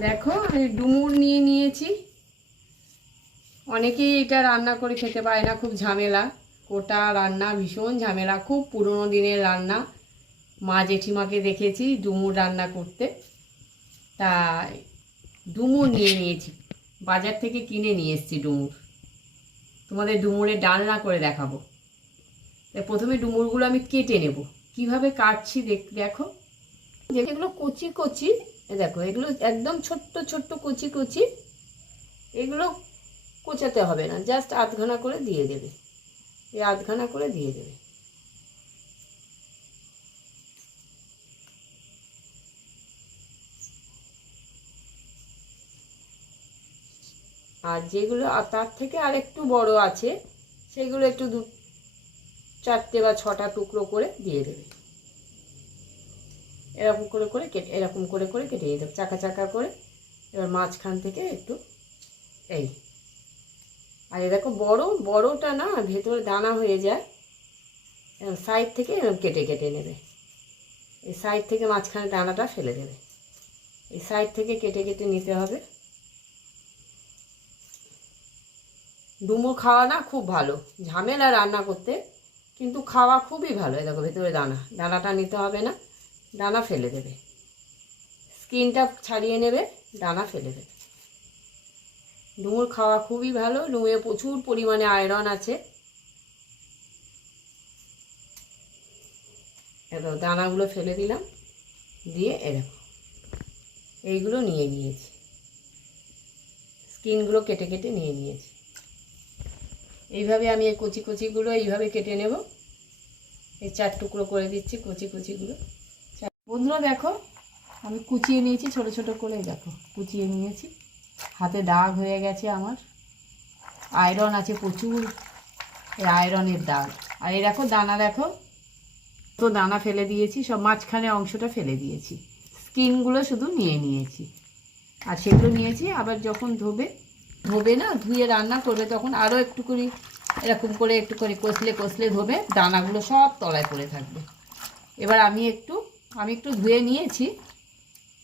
দেখো, আমি ডুমুর নিয়ে নিয়েছি। অনেকেই এটা রান্না করে খেতে পারে না, খুব ঝামেলা। কোটা রান্না ভীষণ ঝামেলা, খুব পুরনো দিনের রান্না। মা জেঠিমাকে দেখেছি ডুমুর রান্না করতে। তাই ডুমুর নিয়ে নিয়েছি। বাজার থেকে কিনে নিয়ে এসেছি ডুমুর। তোমাদের ডুমুরে ডালনা করে দেখাবো। তাই প্রথমে ডুমুরগুলো আমি কেটে নেব। কীভাবে কাটছি দেখ, দেখো। যেগুলো কচি কচি দেখো, এগুলো একদম ছোট্ট ছোট্ট, কচি কচি, এগুলো কোচাতে হবে না জাস্ট আধখানা করে দিয়ে দেবে। এই আধখানা করে দিয়ে দেবে। আর যেগুলো তার থেকে আর একটু বড় আছে, সেগুলো একটু দু, চারটে বা ছটা টুকরো করে দিয়ে দেবে। এরকম করে করে কেটে, এরকম করে করে কেটে দিয়ে দেবে, চাকা চাকা করে। এবার মাঝখান থেকে একটু এই। আর এই দেখো বড়, বড়টা না ভেতরে দানা হয়ে যায় সাইড থেকে এরকম কেটে কেটে নেবে। এই সাইড থেকে মাঝখানে দানাটা ফেলে দেবে। এই সাইড থেকে কেটে কেটে নিতে হবে। ডুমুর খাওয়া না খুব ভালো, ঝামেলা রান্না করতে, কিন্তু খাওয়া খুবই ভালো। দেখো ভেতরে দানা, দানাটা নিতে হবে না। দানা ফেলে দেবে। স্কিনটা ছাড়িয়ে নেবে, ডানা ফেলে দেবে। ডুমুর খাওয়া খুবই ভালো, ডুমুরে প্রচুর পরিমাণে আয়রন আছে। এবার দানাগুলো ফেলে দিলাম, দিয়ে এরকম এইগুলো নিয়ে নিয়েছি। স্কিনগুলো কেটে কেটে নিয়ে নিয়েছি। এইভাবে আমি এই কচি কচিগুলো এইভাবে কেটে নেব। এই চার টুকরো করে দিচ্ছি কচি কচিগুলো। বন্ধুরা দেখো, আমি কুচিয়ে নিয়েছি, ছোট ছোট করে দেখো, কুচিয়ে নিয়েছি। হাতে দাগ হয়ে গেছে আমার। আয়রন আছে প্রচুর, এই আয়রনের দাগ। আর এই দেখো দানা, দেখো। তো দানা ফেলে দিয়েছি, সব মাঝখানে অংশটা ফেলে দিয়েছি। স্কিনগুলো শুধু নিয়ে নিয়েছি। আর সেগুলো নিয়েছি, আবার যখন ধোবে ধোবে না, ধুয়ে রান্না করবে, তখন আরও একটু করে এরকম করে একটু করে কষলে কষলে ধোবে, দানাগুলো সব তলায় পড়ে থাকবে। এবার আমি একটু আমি একটু ধুয়ে নিয়েছি,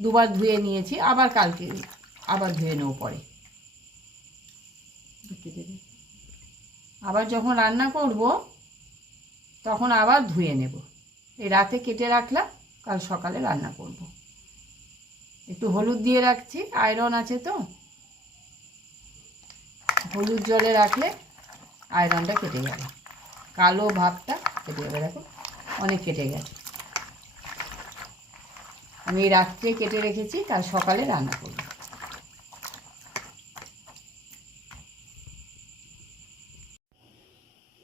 দুবার ধুয়ে নিয়েছি, আবার কালকে আবার ধুয়ে নেব পরে। আবার যখন রান্না করব, তখন আবার ধুয়ে নেব। এই রাতে কেটে রাখলাম, কাল সকালে রান্না করব। একটু হলুদ দিয়ে রাখছি, আয়রন আছে তো। হলুদ জলে রাখলে আয়রনটা কেটে যাবে। কালো ভাবটা কেটে যাবে, দেখো, অনেক কেটে গেছে। আমি রাত্রে কেটে রেখেছি, কাল সকালে রান্না করব।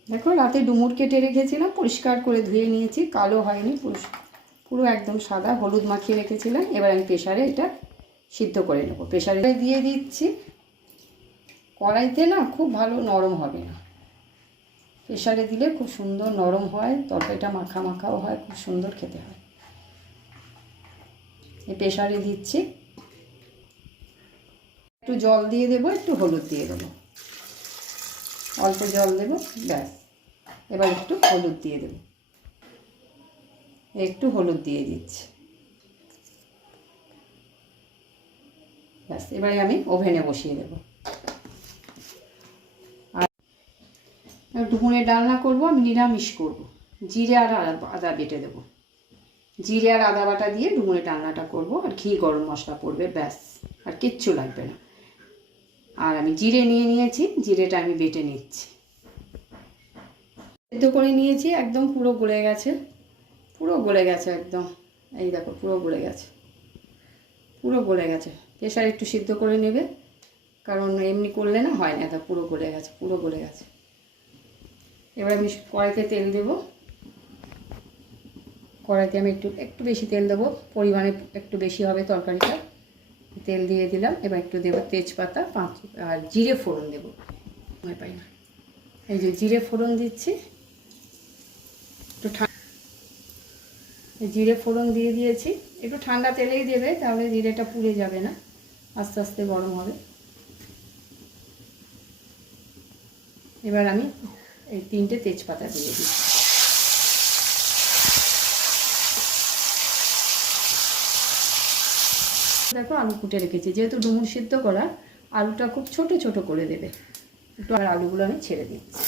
দেখো, রাতে ডুমুর কেটে রেখেছিলাম, পরিষ্কার করে ধুয়ে নিয়েছি, কালো হয়নি, পুরো একদম সাদা, হলুদ মাখিয়ে রেখেছিলাম। এবার আমি প্রেশারে এটা সিদ্ধ করে নেব। প্রেশারে দিয়ে দিচ্ছি। কড়াইতে না খুব ভালো নরম হবে না। প্রেশারে দিলে খুব সুন্দর নরম হয়, তরকারিটা মাখা মাখাও হয়, খুব সুন্দর খেতে হয়। প্রেশারে দিচ্ছি। একটু জল দিয়ে দেবো, একটু হলুদ দিয়ে দেবো। অল্প জল দেবো, ব্যাস। এবার একটু হলুদ দিয়ে দেবো। একটু হলুদ দিয়ে দিচ্ছি। ব্যাস, এবারে আমি ওভেনে বসিয়ে দেবো। আর ডুমুরের ডালনা করব, আমি নিরামিষ করব। জিরে আর আদা বেটে দেবো। জিরে আর আদা বাটা দিয়ে ডুমুরের ডালনাটা করব, আর ঘি গরম মশলা পড়বে, ব্যাস। আর কিচ্ছু লাগবে না। আর আমি জিরে নিয়ে নিয়েছি, জিরেটা আমি বেটে নিচ্ছি। সেদ্ধ করে নিয়েছি, একদম পুরো গলে গেছে। পুরো গলে গেছে একদম। এই দেখো, পুরো গলে গেছে। পুরো গলে গেছে। প্রেশার একটু সিদ্ধ করে নেবে, কারণ এমনি করলে না হয় না, এটা পুরো গলে গেছে, পুরো গলে গেছে। এবার আমি কড়াইতে তেল দেবো। কড়াইতে আমি একটু একটু বেশি তেল দেবো। পরিমাণে একটু বেশি হবে তরকারিটা। তেল দিয়ে দিলাম। এবার একটু দেবো তেজপাতা, পাঁচ, আর জিরে ফোড়ন দেবো। ভয় পাই না। এই যে জিরে ফোড়ন দিচ্ছি। একটু জিরে ফোড়ন দিয়ে দিয়েছি। একটু ঠান্ডা তেলেই দেবে, তাহলে জিরেটা পুড়ে যাবে না। আস্তে আস্তে গরম হবে। এবার আমি এই তিনটে তেজপাতা দিয়ে দিচ্ছি। দেখো আলু কুটে রেখেছি। যেহেতু ডুমুর সিদ্ধ করা, আলুটা খুব ছোট ছোট করে দেবে। একটু আর আলুগুলো আমি ছেড়ে দিচ্ছি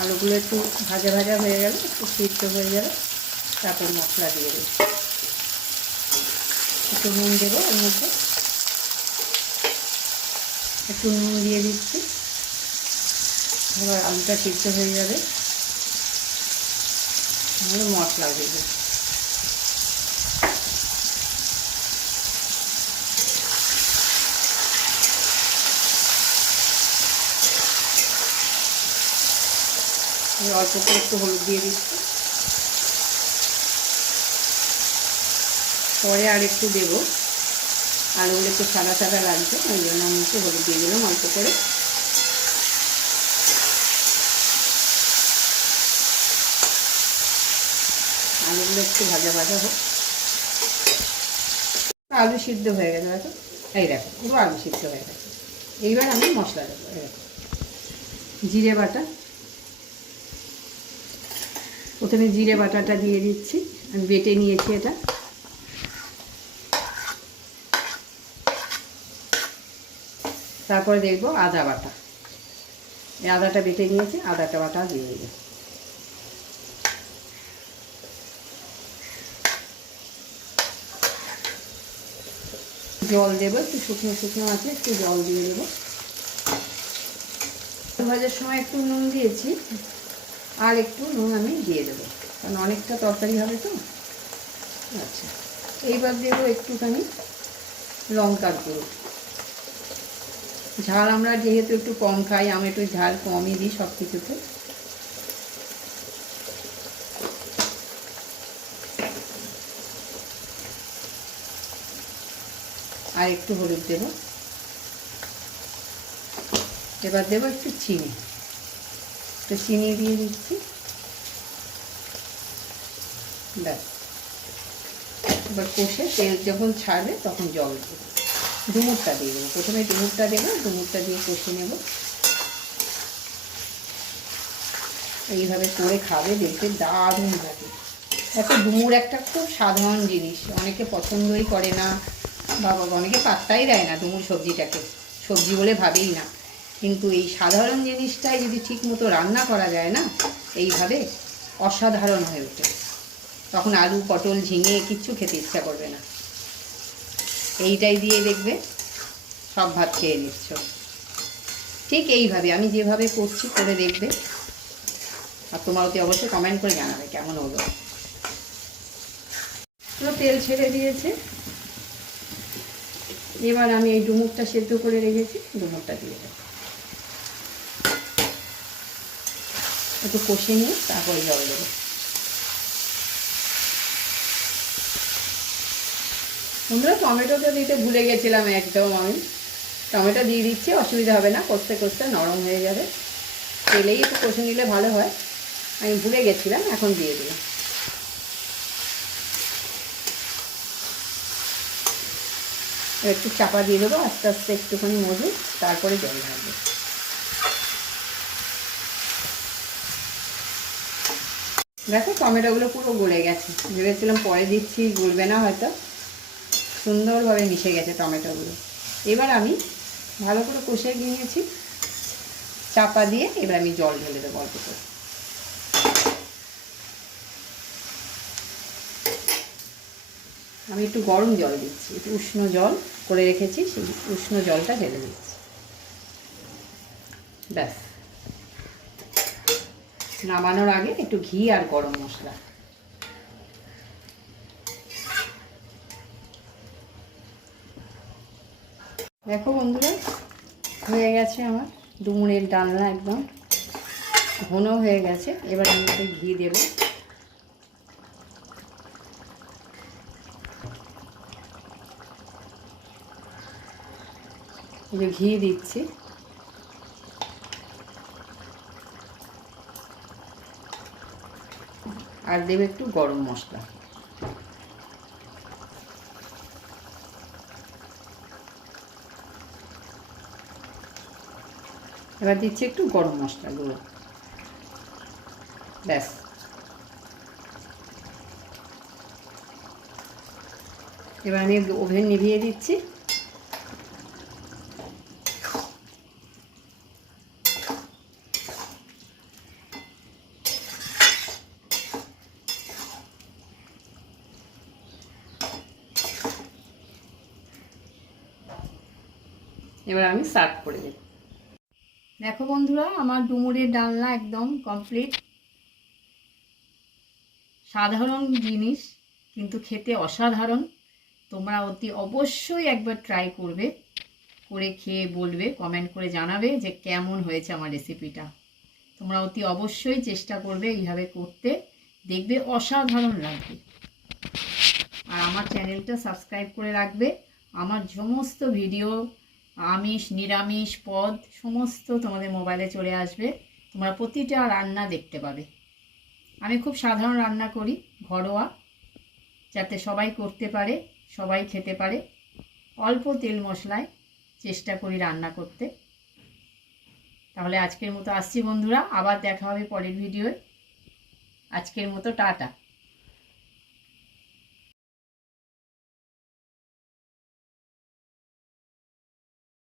আলুগুলো একটু ভাজা ভাজা হয়ে গেলে, একটু সিদ্ধ হয়ে যাবে তারপর মশলা দিয়ে দেবো। একটু নুন দেবো এর মধ্যে। একটু নুন দিয়ে দিচ্ছি। আলুটা সিদ্ধ হয়ে যাবে। তাহলে মশলা দেবো। আমি অল্প করে একটু হলুদ দিয়ে দিচ্ছি। পরে আর একটু দেবো। আলুগুলো একটু সাদা সাদা লাগছে, ওই জন্য আমি একটু হলুদ দিয়ে দিলাম অল্প করে। আলুগুলো একটু ভাজা ভাজা হোক। আলু সিদ্ধ হয়ে গেছে, দেখো। এই দেখো, পুরো আলু সিদ্ধ হয়ে গেছে। এইবার আমি মশলা দেবো দেখো। জিরে বাটা। প্রথমে জিরে বাটাটা দিয়ে দিচ্ছি, আমি বেটে নিয়েছি এটা। তারপরে দেখব আদা বাটা। এই আদাটা বেটে নিয়েছি, আদাটা বাটা দিয়ে দেবো জল দেবো, একটু শুকনো শুকনো আছে, একটু জল দিয়ে দেবো। ভাজার সময় একটু নুন দিয়েছি, আর একটু নুন আমি দিয়ে দেবো, কারণ অনেকটা তরকারি হবে তো। আচ্ছা এইবার দেবো একটুখানি লঙ্কার গুঁড়ো। ঝাল আমরা যেহেতু একটু কম খাই, আমি একটু ঝাল কমই দিই সব কিছুতে আর একটু হলুদ দেবো। এবার দেবো একটু চিনি। একটু চিনি দিয়ে দিচ্ছি। এবার কষে তেল যখন ছাড়বে তখন জল দেবো। ডুমুরটা দিয়ে দেবো। প্রথমে ডুমুরটা দেবো, ডুমুরটা দিয়ে কষে নেব। এইভাবে করে খাবে দেখতে দারুণ লাগে। দেখো ডুমুর একটা খুব সাধারণ জিনিস। অনেকে পছন্দই করে না। বা অনেকে পাত্তাই দেয় না ডুমুর সবজিটাকে। সবজি বলে ভাবেই না। কিন্তু এই সাধারণ জিনিসটাই যদি ঠিক মতো রান্না করা যায় না, এইভাবে অসাধারণ হয়ে ওঠে। তখন আলু, পটল ঝিঙে কিচ্ছু খেতে ইচ্ছা করবে না। এইটাই দিয়ে দেখবে, সব ভাত খেয়ে নিচ্ছ। ঠিক এইভাবে, আমি যেভাবে করছি করে দেখবে। আর তোমার অতি অবশ্যই কমেন্ট করে জানাবে কেমন হলো। তেল ছেড়ে দিয়েছে। এবার আমি এই ডুমুরটা সেদ্ধ করে রেখেছি, ডুমুরটা দিয়ে দেবো। একটু কষে নিয়ে তারপরে জল দেবো। বন্ধুরা, টমেটোটা দিতে ভুলে গেছিলাম একদম আমি। টমেটো দিয়ে দিচ্ছি, অসুবিধা হবে না, কষতে কষতে নরম হয়ে যাবে। তেলেই একটু কষে নিলে ভালো হয়। আমি ভুলে গেছিলাম, এখন দিয়ে দিলাম। একটু চাপা দিয়ে দেবো, আস্তে আস্তে একটুখানি মজু, তারপরে জল ঢালবো। দেখো টমেটোগুলো পুরো গলে গেছে। ভেবেছিলাম পরে দিচ্ছি, গলবে না হয়তো। সুন্দরভাবে মিশে গেছে টমেটোগুলো। এবার আমি ভালো করে কষে নিয়েছি। চাপা দিয়ে এবার আমি জল ঢেলে দেবো অল্প করে। আমি একটু গরম জল দিচ্ছি, একটু উষ্ণ জল করে রেখেছি, সেই উষ্ণ জলটা ঢেলে দিচ্ছি। ব্যাস। নামানোর আগে একটু ঘি আর গরম মশলা। দেখো বন্ধুরা, হয়ে গেছে আমার ডুমুরের ডালনা একদম। ঘন হয়ে গেছে, এবার আমি ঘি দেব। যে ঘি দিচ্ছি। আর দেবে একটু গরম মশলা। এবার দিচ্ছি একটু গরম মশলা গুঁড়ো। ব্যাস। এবার আমি ওভেন নিভিয়ে দিচ্ছি। এবার আমি সার্ভ করে দেব দেখো বন্ধুরা, আমার ডুমুরের ডালনা একদম কমপ্লিট সাধারণ জিনিস, কিন্তু খেতে অসাধারণ। তোমরা অতি অবশ্যই একবার ট্রাই করবে, করে খেয়ে বলবে কমেন্ট করে জানাবে যে কেমন হয়েছে আমার রেসিপিটা তোমরা অতি অবশ্যই চেষ্টা করবে এইভাবে করতে, দেখবে অসাধারণ লাগবে। আর আমার চ্যানেলটা সাবস্ক্রাইব করে রাখবে। আমার সমস্ত ভিডিও আমিষ, নিরামিষ, পদ, সমস্ত তোমাদের মোবাইলে চলে আসবে। তোমরা প্রতিটা রান্না দেখতে পাবে। আমি খুব সাধারণ রান্না করি, ঘরোয়া, যাতে সবাই করতে পারে, সবাই খেতে পারে। অল্প তেল মশলায় চেষ্টা করি রান্না করতে। তাহলে আজকের মতো আসছি বন্ধুরা, আবার দেখা হবে পরের ভিডিওয় আজকের মতো টাটা।